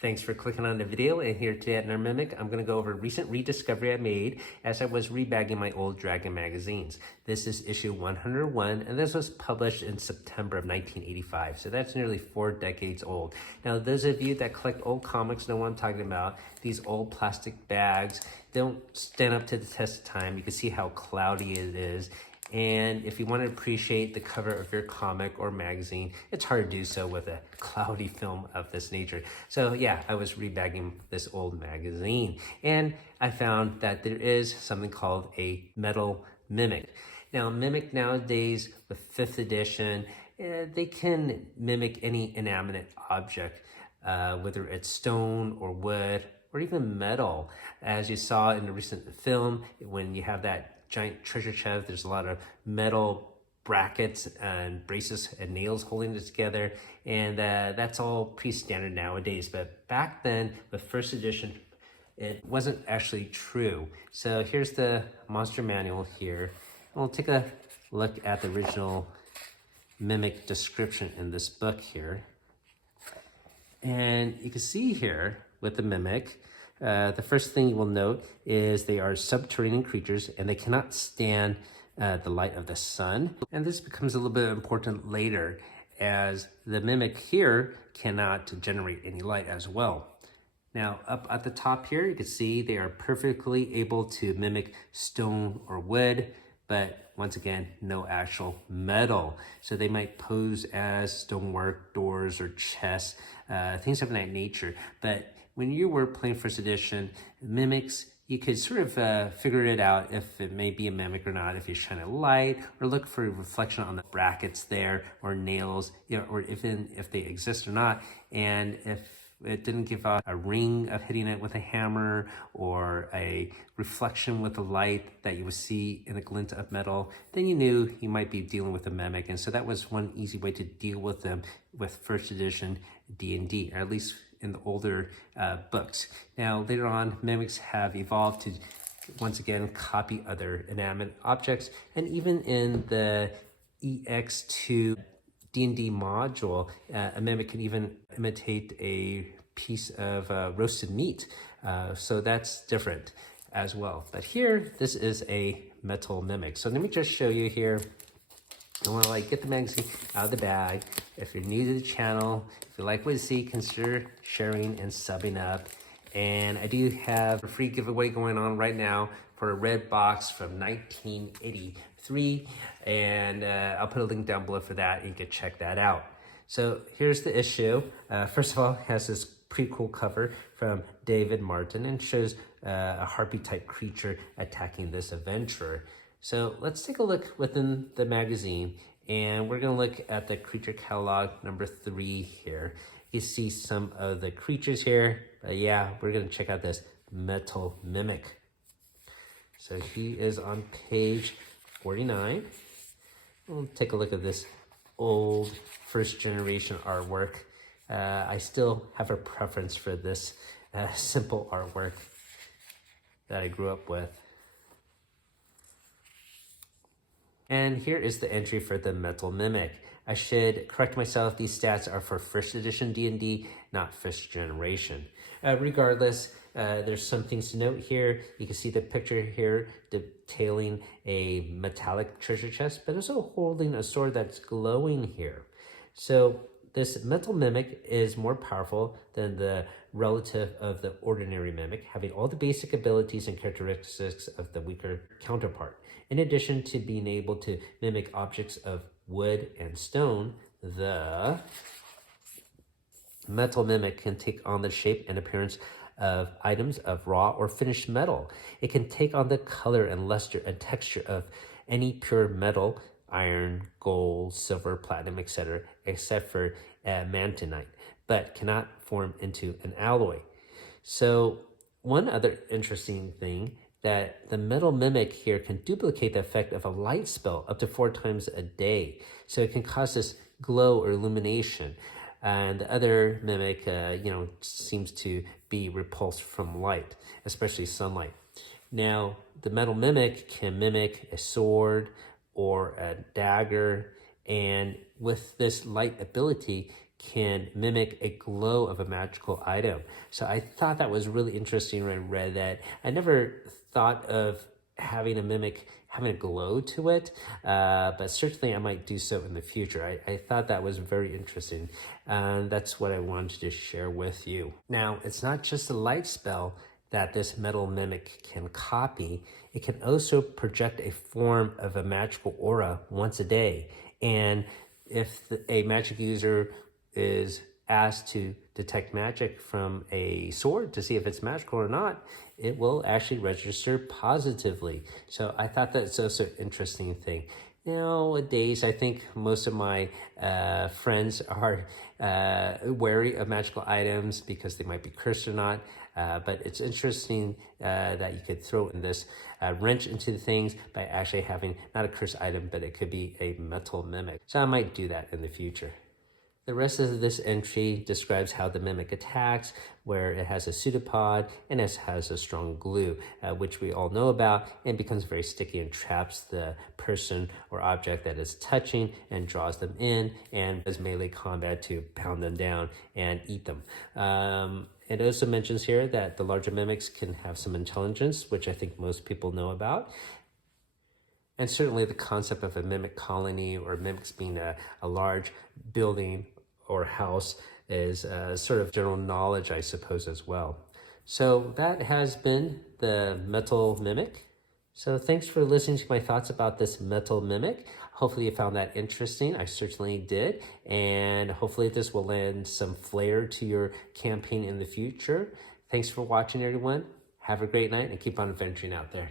Thanks for clicking on the video, and here today at Nerd Mimic, I'm going to go over a recent rediscovery I made as I was rebagging my old Dragon magazines. This is issue 101, and this was published in September of 1985, so that's nearly 4 decades old. Now, those of you that collect old comics know what I'm talking about. These old plastic bags don't stand up to the test of time. You can see how cloudy it is. And if you want to appreciate the cover of your comic or magazine, it's hard to do so with a cloudy film of this nature. So yeah, I was rebagging this old magazine and I found that there is something called a metal mimic. Now, mimic nowadays with 5th edition, they can mimic any inanimate object, whether it's stone or wood or even metal. As you saw in the recent film, when you have that giant treasure chest, there's a lot of metal brackets and braces and nails holding it together, and that's all pretty standard nowadays. But back then, with 1st edition, it wasn't actually true. So here's the monster manual here. We'll take a look at the original mimic description in this book here. And you can see here with the mimic, the first thing you will note is they are subterranean creatures and they cannot stand the light of the sun. And this becomes a little bit important later, as the mimic here cannot generate any light as well. Now, up at the top here, you can see they are perfectly able to mimic stone or wood, but once again, no actual metal. So they might pose as stonework, doors, or chests, things of that nature. But when you were playing 1st edition, mimics, you could sort of figure it out if it may be a mimic or not, if you shine a light or look for a reflection on the brackets there or nails, or even if they exist or not. And if it didn't give out a ring of hitting it with a hammer or a reflection with a light that you would see in a glint of metal, then you knew you might be dealing with a mimic. And so that was one easy way to deal with them with 1st edition D&D, or at least in the older books. Now, later on, mimics have evolved to, once again, copy other inanimate objects. And even in the EX2 D&D module, a mimic can even imitate a piece of roasted meat. So that's different as well. But here, this is a metal mimic. So let me just show you here. I want to get the magazine out of the bag. If you're new to the channel, if you like what you see, consider sharing and subbing up. And I do have a free giveaway going on right now for a red box from 1983. And I'll put a link down below for that, and you can check that out. So here's the issue. First of all, it has this pretty cool cover from David Martin and shows a harpy type creature attacking this adventurer. So let's take a look within the magazine, and we're going to look at the creature catalog number 3 here. You see some of the creatures here, but yeah, we're going to check out this metal mimic. So he is on page 49. We'll take a look at this old 1st generation artwork. I still have a preference for this simple artwork that I grew up with. And here is the entry for the metal mimic. I should correct myself, these stats are for 1st edition D&D, not 1st generation. Regardless, there's some things to note here. You can see the picture here detailing a metallic treasure chest, but also holding a sword that's glowing here. So this metal mimic is more powerful than the relative of the ordinary mimic, having all the basic abilities and characteristics of the weaker counterpart. In addition to being able to mimic objects of wood and stone, the metal mimic can take on the shape and appearance of items of raw or finished metal. It can take on the color and luster and texture of any pure metal, iron, gold, silver, platinum, etc., except for mantonite, but cannot form into an alloy. So one other interesting thing, that the metal mimic here can duplicate the effect of a light spell up to 4 times a day. So it can cause this glow or illumination. And the other mimic, seems to be repulsed from light, especially sunlight. Now, the metal mimic can mimic a sword or a dagger, and with this light ability, can mimic a glow of a magical item. So I thought that was really interesting when I read that. I never thought of having a mimic having a glow to it, but certainly I might do so in the future. I thought that was very interesting, and that's what I wanted to share with you. Now, it's not just a light spell that this metal mimic can copy. It can also project a form of a magical aura once a day. And if a magic user is asked to detect magic from a sword to see if it's magical or not, it will actually register positively. So I thought that's also an interesting thing. Nowadays, I think most of my friends are wary of magical items because they might be cursed or not. But it's interesting that you could throw in this wrench into the things by actually having not a cursed item, but it could be a metal mimic. So I might do that in the future. The rest of this entry describes how the mimic attacks, where it has a pseudopod and it has a strong glue, which we all know about, and becomes very sticky and traps the person or object that is touching and draws them in, and does melee combat to pound them down and eat them. It also mentions here that the larger mimics can have some intelligence, which I think most people know about. And certainly the concept of a mimic colony or mimics being a large building or house is sort of general knowledge, I suppose, as well. So that has been the metal mimic. So thanks for listening to my thoughts about this metal mimic. Hopefully you found that interesting. I certainly did. And hopefully this will lend some flair to your campaign in the future. Thanks for watching, everyone. Have a great night and keep on adventuring out there.